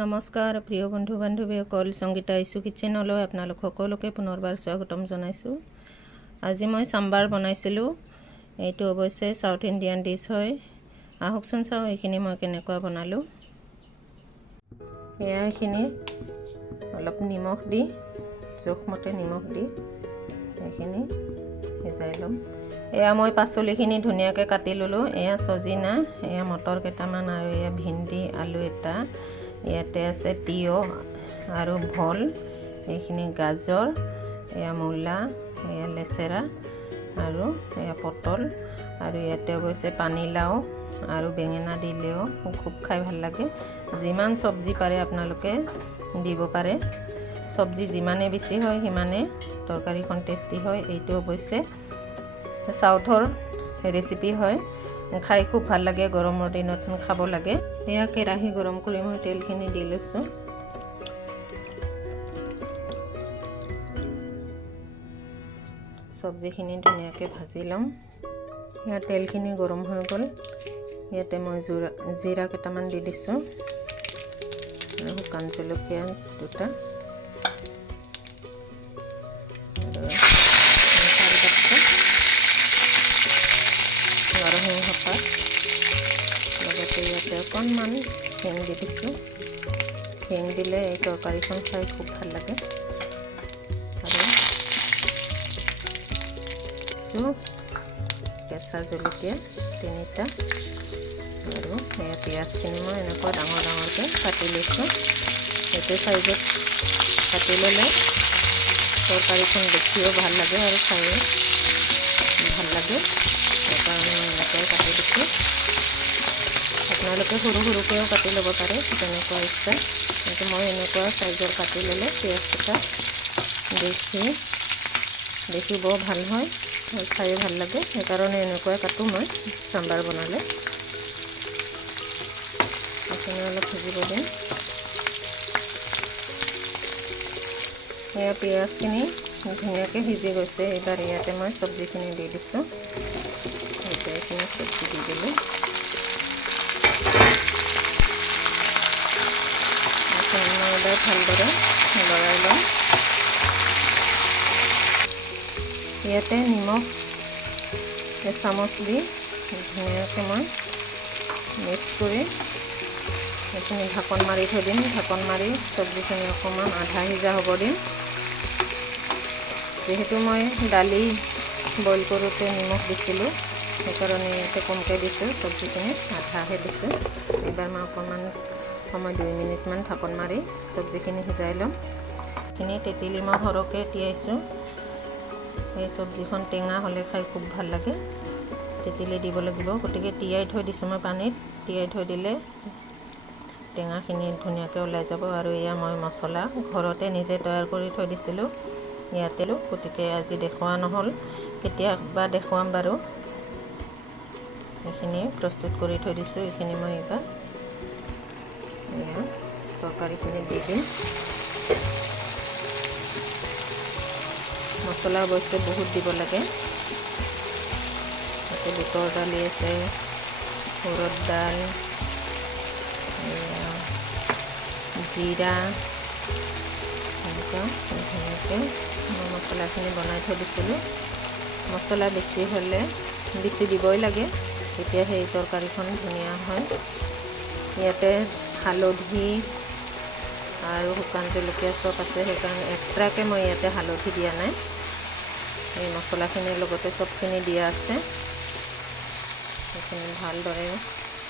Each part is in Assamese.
নমস্কাৰ প্ৰিয় বন্ধু বান্ধৱীসকল, সংগীতা ইছু কিচেনলৈ আপোনালোক সকলোকে পুনৰবাৰ স্বাগতম জনাইছোঁ। আজি মই চাম্বাৰ বনাইছিলোঁ। এইটো অৱশ্যে সাউথ ইণ্ডিয়ান ডিছ হয়। আহকচোন চাওঁ এইখিনি মই কেনেকুৱা বনালোঁ। এইখিনি অলপ নিমখ দি, জোখমতে নিমখ দি এইখিনি সিজাই ল'ম। এয়া মই পাচলিখিনি ধুনীয়াকৈ কাটি ল'লোঁ। এয়া চজিনা, এয়া মটৰ কেইটামান আৰু এয়া ভিন্দি, আলু এটা, ইয়াতে আছে তিয়হ আৰু ভল, এইখিনি গাজৰ, এয়া মূলা, এয়া লেচেৰা আৰু এয়া পটল, আৰু ইয়াতে অৱশ্যে পানীলাও আৰু বেঙেনা দিলেও খুব খাই ভাল লাগে। যিমান চব্জি পাৰে আপোনালোকে দিব পাৰে। চব্জি যিমানে বেছি হয় সিমানে তৰকাৰীখন টেষ্টি হয়। এইটো অৱশ্যে সাউথৰ ৰেচিপি হয়, খাই খুব ভাল লাগে। গৰমৰ দিনত খাব লাগে। এয়া কেৰাহী গৰম কৰি মই তেলখিনি দি লৈছোঁ। চব্জিখিনি ধুনীয়াকৈ ভাজি ল'ম। এয়া তেলখিনি গৰম হৈ গ'ল। ইয়াতে মই জিৰা কেইটামান দি দিছোঁ আৰু শুকান জলকীয়া দুটা নৰসিংহ পাত, লগতে ইয়াতে অকণমান হিং দি দিছোঁ। হিং দিলে এই তৰকাৰীখন খাই খুব ভাল লাগে। আৰু কেঁচা জলকীয়া 3টা আৰু এয়া পিঁয়াজখিনি মই এনেকুৱা ডাঙৰ ডাঙৰকৈ কাটি লৈছোঁ। এইটো চাইজত কাটি ল'লে তৰকাৰীখন দেখিও ভাল লাগে আৰু খায়ো ভাল লাগে। সেইকাৰণে মই এনেকৈ কাটি দিছোঁ। আপোনালোকে সৰু সৰুকৈও কাটি ল'ব পাৰে, যেনেকুৱা ইচ্ছা, কিন্তু মই এনেকুৱা চাইজৰ কাটি ল'লে পিঁয়াজকেইটা দেখিবও ভাল হয় আৰু খায়ো ভাল লাগে। সেইকাৰণে এনেকুৱাই কাটোঁ মই চাম্বাৰ বনালে। এইখিনি অলপ সিজিব দিম। এয়া পিঁয়াজখিনি ধুনীয়াকৈ সিজি গৈছে। এইবাৰ ইয়াতে মই চব্জিখিনি দি দিছোঁ। এইখিনি চব্জি দি দিলোঁ। এইখিনি মই এবাৰ ভালদৰে লৰাই ল'ম। ইয়াতে নিমখ এচামুচ দি ধুনীয়াকৈ মই মিক্স কৰি এইখিনি ঢাকন মাৰি থৈ দিম। ঢাকন মাৰি চব্জিখিনি অকণমান আধা সিজা হ'ব দিম। যিহেতু মই দালি বইল কৰোঁতে নিমখ দিছিলোঁ, সেইকাৰণে ইয়াতে কমকৈ দিছোঁ। চব্জিখিনিত আধাহে দিছোঁ। এইবাৰ মই অকণমান সময় 2 মিনিটমান ঢাকন মাৰি চব্জিখিনি সিজাই ল'ম। এইখিনি তেঁতেলী মই সৰহকৈ তিয়াইছোঁ। এই চব্জিখন টেঙা হ'লে খাই খুব ভাল লাগে। তেঁতেলী দিব লাগিব, গতিকে তিয়াই থৈ দিছোঁ মই পানীত। তিয়াই থৈ দিলে টেঙাখিনি ধুনীয়াকৈ ওলাই যাব। আৰু এয়া মই মছলা ঘৰতে নিজে তৈয়াৰ কৰি থৈ দিছিলোঁ ইয়াতে, গতিকে আজি দেখুওৱা নহ'ল, কেতিয়াবা দেখুৱাম বাৰু। এইখিনি প্ৰস্তুত কৰি থৈ দিছোঁ। এইখিনি মই এইবাৰ তৰকাৰীখিনি দি দিম। মছলা অৱশ্যে বহুত দিব লাগে। তাতে বুটৰ দালি আছে, উৰদ দাল, জিৰা, এনেকুৱা ধুনীয়াকৈ মই মছলাখিনি বনাই থৈ দিছিলোঁ। মছলা বেছি হ'লে বেছি দিবই লাগে, তেতিয়া সেই তৰকাৰীখন ধুনীয়া হয়। ইয়াতে হালধি আৰু শুকান জলকীয়া চব আছে, সেইকাৰণে এক্সট্ৰাকৈ মই ইয়াতে হালধি দিয়া নাই। এই মছলাখিনিৰ লগতে চবখিনি দিয়া আছে। সেইখিনি ভালদৰে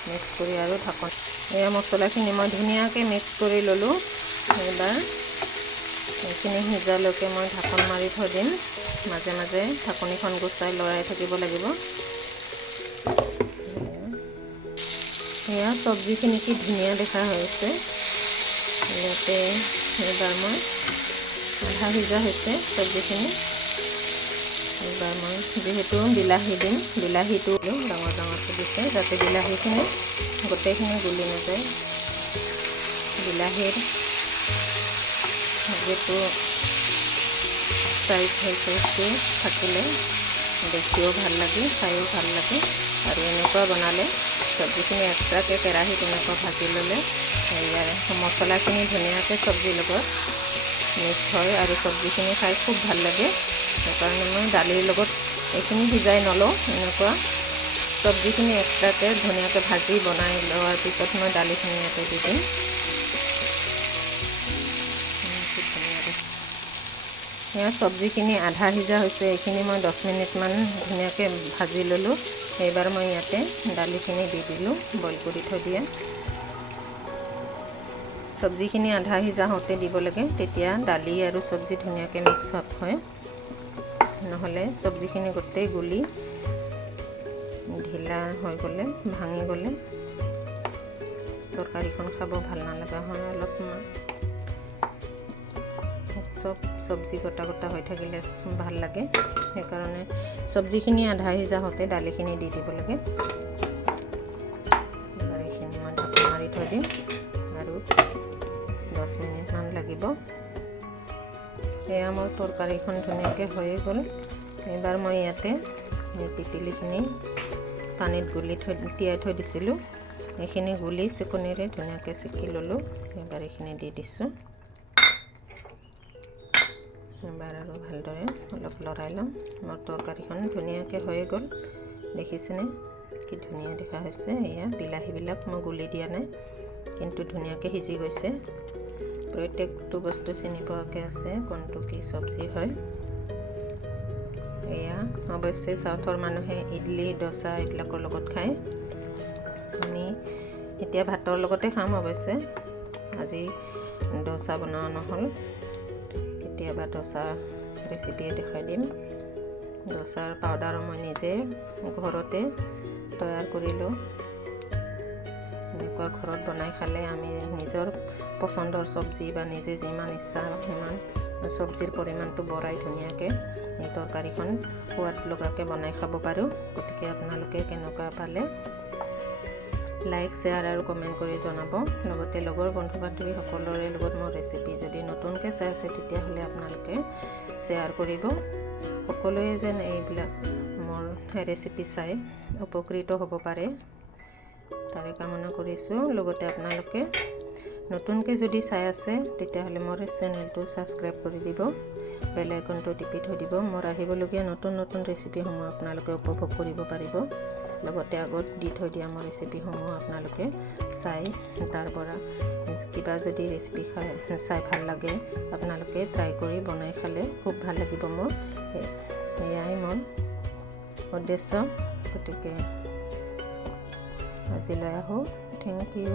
মিক্স কৰি আৰু ঢাকন, এয়া মছলাখিনি মই ধুনীয়াকৈ মিক্স কৰি ল'লোঁ। এইবাৰ এইখিনি সিজালৈকে মই ঢাকন মাৰি থৈ দিম। মাজে মাজে ঢাকনিখন গুচাই লৰাই থাকিব লাগিব। এয়া চব্জিখিনি কি ধুনীয়া দেখা হৈছে। ইয়াতে এইবাৰ মই আধা সিজা হৈছে চব্জিখিনি। এইবাৰ মই যিহেতু বিলাহী দিম, বিলাহীটো ডাঙৰ ডাঙৰকৈ দিছে যাতে বিলাহীখিনি গোটেইখিনি গলি নাযায়। বিলাহীৰ যিটো চাইজ সেই চাইজটো থাকিলে দেখিও ভাল লাগে, খায়ো ভাল লাগে। আৰু এনেকুৱা বনালে চব্জিখিনি এক্সট্ৰাকৈ কেৰাহীত এনেকুৱা ভাজি ল'লে ইয়াৰ মছলাখিনি ধুনীয়াকৈ চব্জিৰ লগত মিক্স হয় আৰু চব্জিখিনি খাই খুব ভাল লাগে। সেইকাৰণে মই দালিৰ লগত এইখিনি সিজাই নলওঁ, এনেকুৱা চব্জিখিনি এক্সট্ৰাকৈ ধুনীয়াকৈ ভাজি বনাই লোৱাৰ পিছত মই দালিখিনি ইয়াতে দি দিম। সেয়া চব্জিখিনি আধা সিজা হৈছে, এইখিনি মই 10 মিনিটমান ধুনীয়াকৈ ভাজি ল'লোঁ। এইবাৰ মই ইয়াতে দালিখিনি দি দিলোঁ, বইল কৰি থৈ দিয়া। চব্জিখিনি আধা সিজা হওঁতে দিব লাগে, তেতিয়া দালি আৰু চব্জি ধুনীয়াকৈ মিক্স আপ হয়। নহ'লে চব্জিখিনি গোটেই গুলি ঢিলা হৈ গ'লে, ভাঙি গ'লে তৰকাৰীখন খাব ভাল নালাগা হয়। অলপমান চব চব্জি গোটা গোটা হৈ থাকিলে ভাল লাগে। সেইকাৰণে চব্জিখিনি আধা সিজা হওঁতে দালিখিনি দি দিব লাগে। এবাৰ এইখিনি মই ঢাকোন মাৰি থৈ দিম আৰু 10 মিনিটমান লাগিব। এয়া মোৰ তৰকাৰীখন ধুনীয়াকৈ হৈয়ে গ'ল। এইবাৰ মই ইয়াতে তেঁতেলীখিনি পানীত তিয়াই থৈ দিছিলোঁ, এইখিনি গুলি চিকনিৰে ধুনীয়াকৈ চেকি ল'লোঁ। এবাৰ এইখিনি দি দিছোঁ। এবাৰ আৰু ভালদৰে অলপ লৰাই ল'ম। মোৰ তৰকাৰীখন ধুনীয়াকৈ হৈয়ে গ'ল। দেখিছেনে কি ধুনীয়া দেখা হৈছে। এয়া বিলাহীবিলাক মই গুলি দিয়া নাই, কিন্তু ধুনীয়াকৈ সিজি গৈছে। প্ৰত্যেকটো বস্তু চিনি পোৱাকৈ আছে কোনটো কি চব্জি হয়। এয়া অৱশ্যে চাউথৰ মানুহে ইডলি ডোচা এইবিলাকৰ লগত খায়। আমি এতিয়া ভাতৰ লগতে খাম। অৱশ্যে আজি ডোচা বনোৱা নহ'ল, কেতিয়াবা ডোচা ৰেচিপিয়ে দেখাই দিম। ডোচাৰ পাউডাৰো মই নিজে ঘৰতে তৈয়াৰ কৰিলোঁ। এনেকুৱা ঘৰত বনাই খালে আমি নিজৰ পচন্দৰ চব্জি বা নিজে যিমান ইচ্ছা সিমান চব্জিৰ পৰিমাণটো বঢ়াই ধুনীয়াকৈ এই তৰকাৰীখন সোৱাদ লগাকৈ বনাই খাব পাৰোঁ। গতিকে আপোনালোকে কেনেকুৱা পালে লাইক, শ্বেয়াৰ আৰু কমেণ্ট কৰি জনাব। লগতে লগৰ বন্ধু বান্ধৱী সকলোৰে লগত মোৰ ৰেচিপি যদি নতুনকৈ চাই আছে তেতিয়াহ'লে আপোনালোকে শ্বেয়াৰ কৰিব। সকলোৱে যেন এইবিলাক মোৰ ৰেচিপি চাই উপকৃত হ'ব পাৰে তাৰে কামনা কৰিছোঁ। লগতে আপোনালোকে নতুনকৈ যদি চাই আছে তেতিয়াহ'লে মোৰ চেনেলটো ছাবস্ক্ৰাইব কৰি দিব, বেল আইকনটো টিপি থৈ দিব। মোৰ আহিবলগীয়া নতুন নতুন ৰেচিপিসমূহ আপোনালোকে উপভোগ কৰিব পাৰিব। লগতে আগত দি থৈ দিয়া মোৰ ৰেচিপিসমূহ আপোনালোকে চাই তাৰ পৰা কিবা যদি ৰেচিপি চাই ভাল লাগে আপোনালোকে ট্ৰাই কৰি বনাই খালে খুব ভাল লাগিব মোৰ। এয়াই মোৰ উদ্দেশ্য। গতিকে আজিলৈ আহোঁ। Thank U.